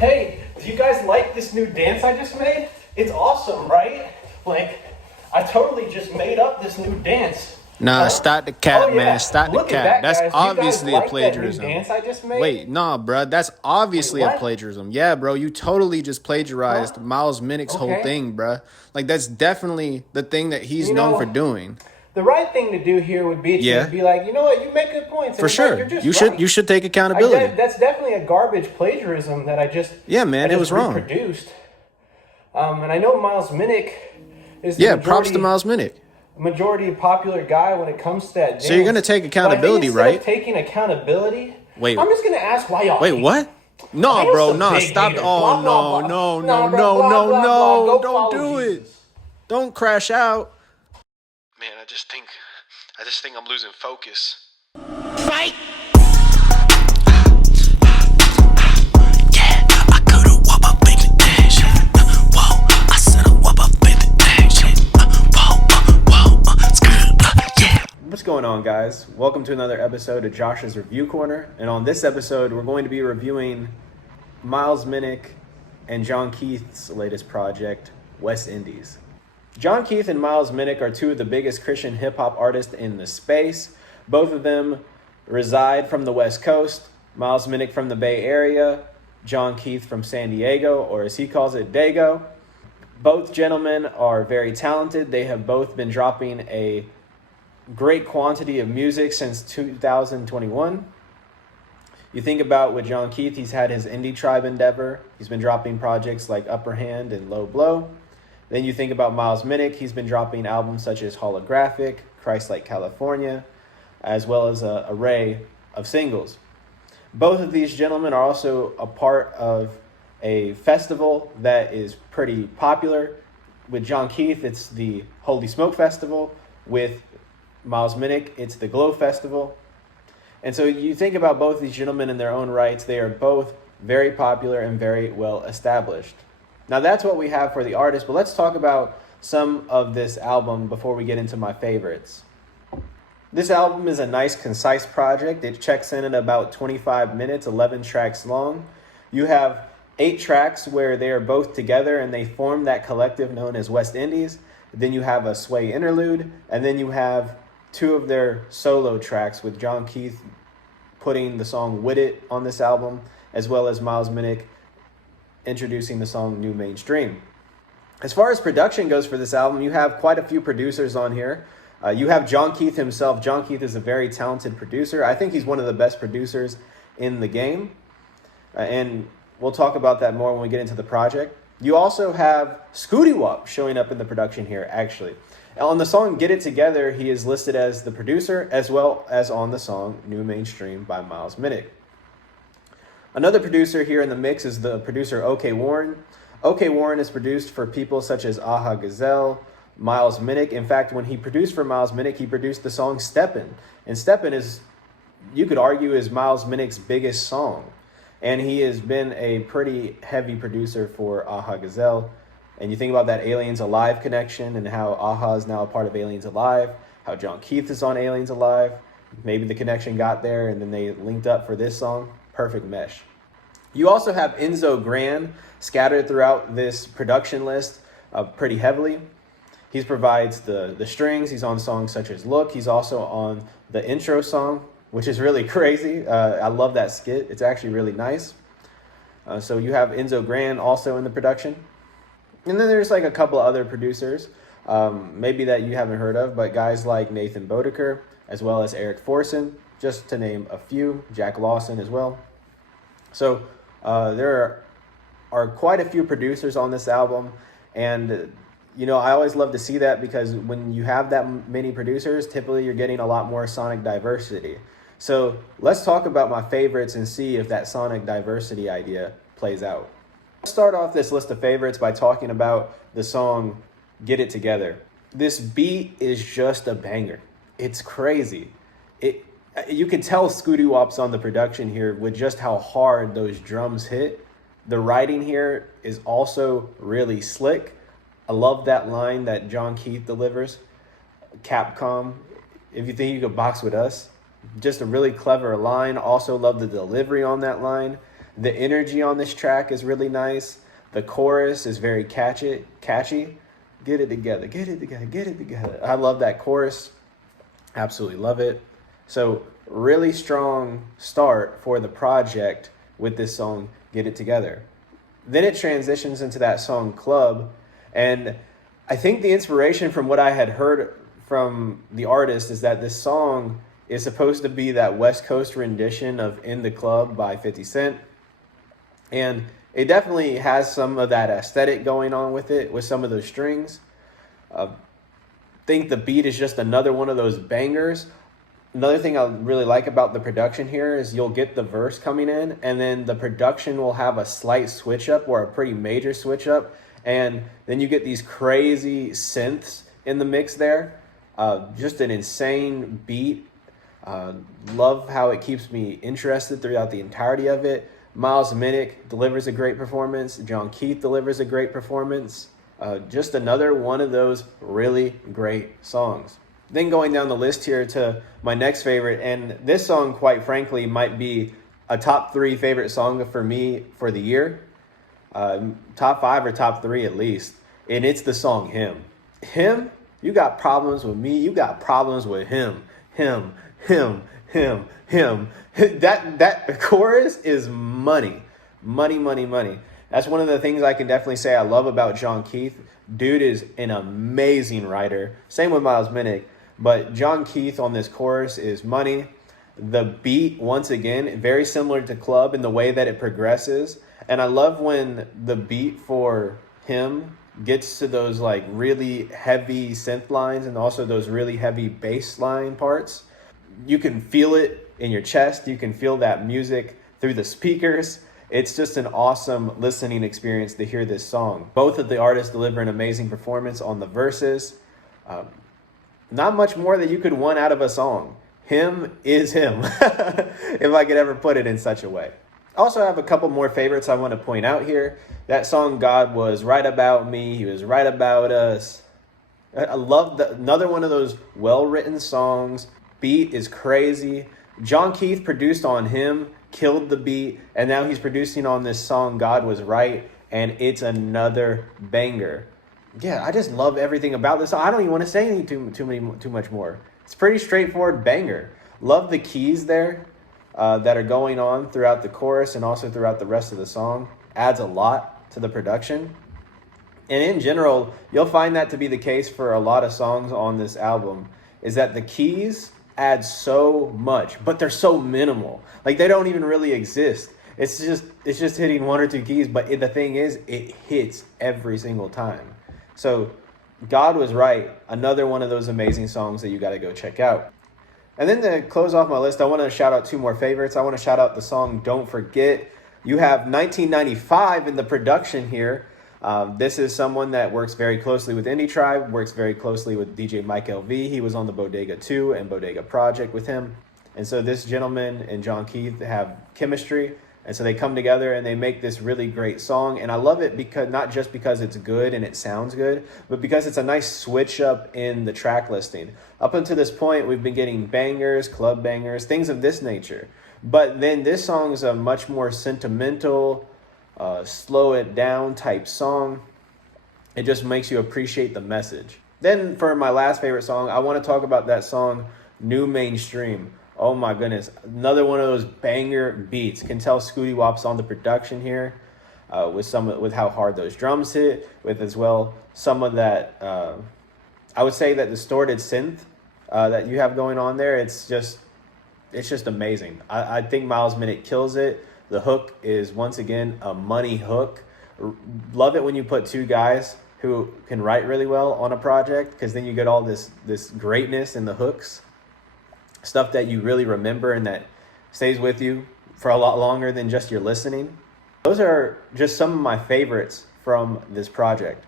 Hey, do you guys like this new dance I just made? It's awesome, right? Like, I totally just made up this new dance. Nah, stop the cap, yeah. man. Stop the Look at cap. that, That's guys. obviously Do you a guys like that new plagiarism. dance I just made? Wait, nah, bro. That's obviously Wait, a what? plagiarism. Yeah, bro. You totally just plagiarized Miles Minnick's whole Okay. thing, bro. Like, that's definitely the thing that he's You known know, for doing. The right thing to do here would be to Yeah. be like, you know what, you make good points. And For it's like, sure. you're just You right. should take accountability. That's definitely a garbage plagiarism that I just Yeah, man, I it just was wrong. reproduced. And I know Miles Minnick is the Yeah, props to Miles Minnick. majority popular guy when it comes to that dance. So you're gonna take accountability, but I think right? instead of taking accountability, Wait. I'm just gonna ask why y'all Wait, hate. what? Why No, you bro. some Nah, big stop. haters? Oh, Blah, blah, no, blah. no, Nah, no, bro, no, blah, no, blah, blah. no. Go Don't follow do it. Jesus. Don't crash out. Man, I just think I'm losing focus. Fight! Yeah, I could've whooped up in the dash. Whoa, I said I whoop up in the dash. Whoa, yeah. What's going on, guys? Welcome to another episode of Josh's Review Corner. And on this episode, we're going to be reviewing Miles Minnick and John Keith's latest project, West Indies. John Keith and Miles Minnick are two of the biggest Christian hip-hop artists in the space. Both of them reside from the West Coast. Miles Minnick from the Bay Area, John Keith from San Diego, or as he calls it, Dago. Both gentlemen are very talented. They have both been dropping a great quantity of music since 2021. You think about with John Keith, he's had his Indie Tribe endeavor. He's been dropping projects like Upper Hand and Low Blow. Then you think about Miles Minnick, he's been dropping albums such as Holographic, Christ-Like California, as well as an array of singles. Both of these gentlemen are also a part of a festival that is pretty popular. With John Keith, it's the Holy Smoke Festival. With Miles Minnick, it's the Glow Festival. And so you think about both these gentlemen in their own rights, they are both very popular and very well established. Now that's what we have for the artist, but let's talk about some of this album before we get into my favorites. This album is a nice, concise project. It checks in at about 25 minutes, 11 tracks long. You have 8 tracks where they are both together and they form that collective known as West Indies. Then you have a Sway interlude, and then you have 2 of their solo tracks with John Keith putting the song With It on this album, as well as Miles Minnick introducing the song New Mainstream. As far as production goes for this album, you have quite a few producers on here. You have John Keith himself. John Keith is a very talented producer. I think he's one of the best producers in the game. And we'll talk about that more when we get into the project. You also have Scooty Wop showing up in the production here, actually. On the song Get It Together, he is listed as the producer, as well as on the song New Mainstream by Miles Minnick. Another producer here in the mix is the producer OK Warren. OK Warren has produced for people such as Aha Gazelle, Miles Minnick. In fact, when he produced for Miles Minnick, he produced the song Steppin'. And Steppin' is, you could argue, is Miles Minnick's biggest song. And he has been a pretty heavy producer for Aha Gazelle. And you think about that Aliens Alive connection and how Aha is now a part of Aliens Alive, how John Keith is on Aliens Alive. Maybe the connection got there and then they linked up for this song. Perfect mesh. You also have Enzo Gran scattered throughout this production list pretty heavily. He provides the strings. He's on songs such as Look. He's also on the intro song, which is really crazy. I love that skit. It's actually really nice. So you have Enzo Gran also in the production. And then there's like a couple of other producers, maybe that you haven't heard of, but guys like Nathan Bodeker, as well as Eric Forson, just to name a few, Jack Lawson as well. So there are quite a few producers on this album, and you know, I always love to see that because when you have that many producers, typically you're getting a lot more sonic diversity. So let's talk about my favorites and see if that sonic diversity idea plays out. Let's start off this list of favorites by talking about the song Get It Together. This beat is just a banger. It's crazy. You can tell Scooty Wop's on the production here with just how hard those drums hit. The writing here is also really slick. I love that line that John Keith delivers. Capcom, if you think you could box with us. Just a really clever line. Also love the delivery on that line. The energy on this track is really nice. The chorus is very catchy. Get it together, get it together, get it together. I love that chorus. Absolutely love it. So really strong start for the project with this song, Get It Together. Then it transitions into that song, Club. And I think the inspiration from what I had heard from the artist is that this song is supposed to be that West Coast rendition of In the Club by 50 Cent. And it definitely has some of that aesthetic going on with it, with some of those strings. I think the beat is just another one of those bangers. Another thing I really like about the production here is you'll get the verse coming in, and then the production will have a slight switch up or a pretty major switch up. And then you get these crazy synths in the mix there. Just an insane beat. Love how it keeps me interested throughout the entirety of it. Miles Minnick delivers a great performance. John Keith delivers a great performance. Just another one of those really great songs. Then going down the list here to my next favorite, and this song, quite frankly, might be a top 3 favorite song for me for the year. Top 5 or top 3 at least. And it's the song Him. Him, you got problems with me, you got problems with him. Him. That chorus is money. Money. That's one of the things I can definitely say I love about John Keith. Dude is an amazing writer. Same with Miles Minnick. But John Keith on this chorus is money. The beat, once again, very similar to Club in the way that it progresses. And I love when the beat for Him gets to those like really heavy synth lines and also those really heavy bass line parts. You can feel it in your chest. You can feel that music through the speakers. It's just an awesome listening experience to hear this song. Both of the artists deliver an amazing performance on the verses. Not much more that you could want out of a song. Him is him, if I could ever put it in such a way. Also, I have a couple more favorites I want to point out here. That song, God was right about me. He was right about us. I love another one of those well-written songs. Beat is crazy. John Keith produced on Him, killed the beat, and now he's producing on this song, God Was Right, and it's another banger. Yeah, I just love everything about this. I don't even want to say anything too much more. It's pretty straightforward banger. Love the keys there that are going on throughout the chorus and also throughout the rest of the song. Adds a lot to the production. And in general, you'll find that to be the case for a lot of songs on this album, is that the keys add so much, but they're so minimal. Like they don't even really exist. It's just hitting 1 or 2 keys, but the thing is, it hits every single time. So God Was Right, another one of those amazing songs that you got to go check out. And then to close off my list, I want to shout out 2 more favorites. I want to shout out the song Don't Forget. You have 1995 in the production here. This is someone that works very closely with Indie Tribe, works very closely with DJ Mike LV. He was on the Bodega 2 and Bodega Project with him. And so this gentleman and John Keith have chemistry. And so they come together and they make this really great song. And I love it because not just because it's good and it sounds good, but because it's a nice switch up in the track listing. Up until this point, we've been getting bangers, club bangers, things of this nature. But then this song is a much more sentimental, slow it down type song. It just makes you appreciate the message. Then for my last favorite song, I want to talk about that song, New Mainstream. Oh my goodness, another one of those banger beats. Can tell Scooty Wop's on the production here with how hard those drums hit, with as well some of that, I would say that distorted synth that you have going on there. It's just amazing. I think Miles Minnick kills it. The hook is, once again, a money hook. Love it when you put 2 guys who can write really well on a project, because then you get all this greatness in the hooks. Stuff that you really remember and that stays with you for a lot longer than just your listening. Those are just some of my favorites from this project.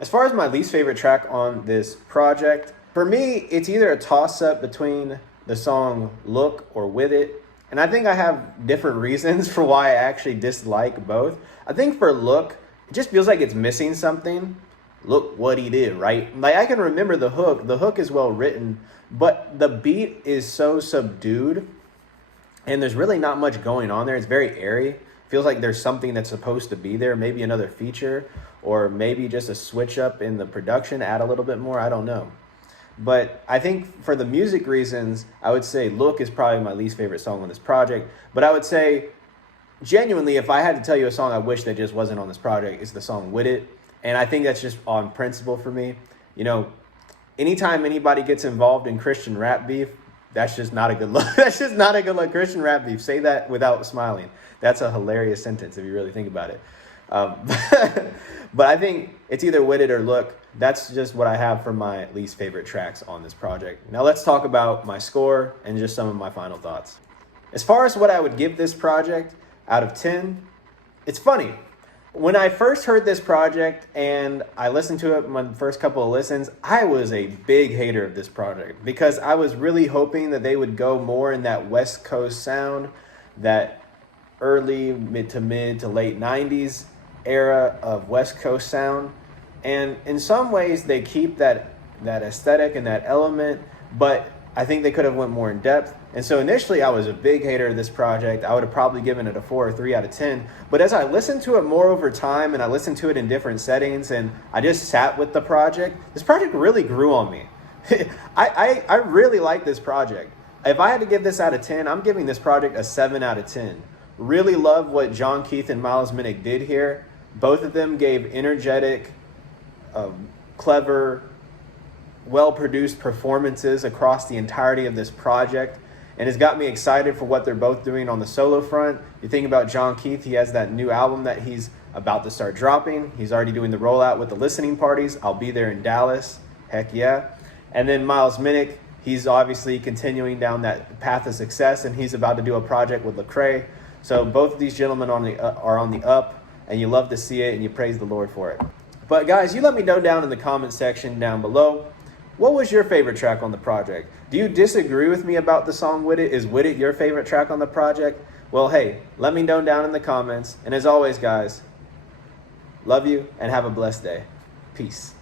As far as my least favorite track on this project, for me, it's either a toss-up between the song Look or With It. And I think I have different reasons for why I actually dislike both. I think for Look, it just feels like it's missing something. Look what he did, right? Like, I can remember the hook. The hook is well written, but the beat is so subdued, and there's really not much going on there. It's very airy. feels like there's something that's supposed to be there, maybe another feature, or maybe just a switch up in the production, add a little bit more. I don't know. But I think for the music reasons, I would say Look is probably my least favorite song on this project. But I would say, genuinely, if I had to tell you a song I wish that just wasn't on this project, it's the song With It. And I think that's just on principle for me. You know, anytime anybody gets involved in Christian rap beef, that's just not a good look. That's just not a good look. Christian rap beef. Say that without smiling. That's a hilarious sentence if you really think about it. But I think it's either With It or Look. That's just what I have for my least favorite tracks on this project. Now let's talk about my score and just some of my final thoughts. As far as what I would give this project out of 10, it's funny. When I first heard this project and I listened to it my first couple of listens, I was a big hater of this project because I was really hoping that they would go more in that West Coast sound, that early mid to late 90s era of West Coast sound. And in some ways they keep that aesthetic and that element, but I think they could have went more in depth. And so initially I was a big hater of this project. I would have probably given it a 4 or 3 out of 10. But as I listened to it more over time and I listened to it in different settings and I just sat with the project, this project really grew on me. I really like this project. If I had to give this out of 10, I'm giving this project a 7 out of 10. Really love what John Keith and Miles Minnick did here. Both of them gave energetic, clever, well-produced performances across the entirety of this project, and it's got me excited for what they're both doing on the solo front. You think about John Keith, he has that new album that he's about to start dropping. He's already doing the rollout with the listening parties. I'll be there in Dallas. Heck yeah. And then Miles Minnick, he's obviously continuing down that path of success, and he's about to do a project with Lecrae. So both of these gentlemen are on the up, and you love to see it, and you praise the Lord for it. But guys, you let me know down in the comment section down below, what was your favorite track on the project? Do you disagree with me about the song With It? Is With It your favorite track on the project? Well, hey, let me know down in the comments. And as always, guys, love you and have a blessed day. Peace.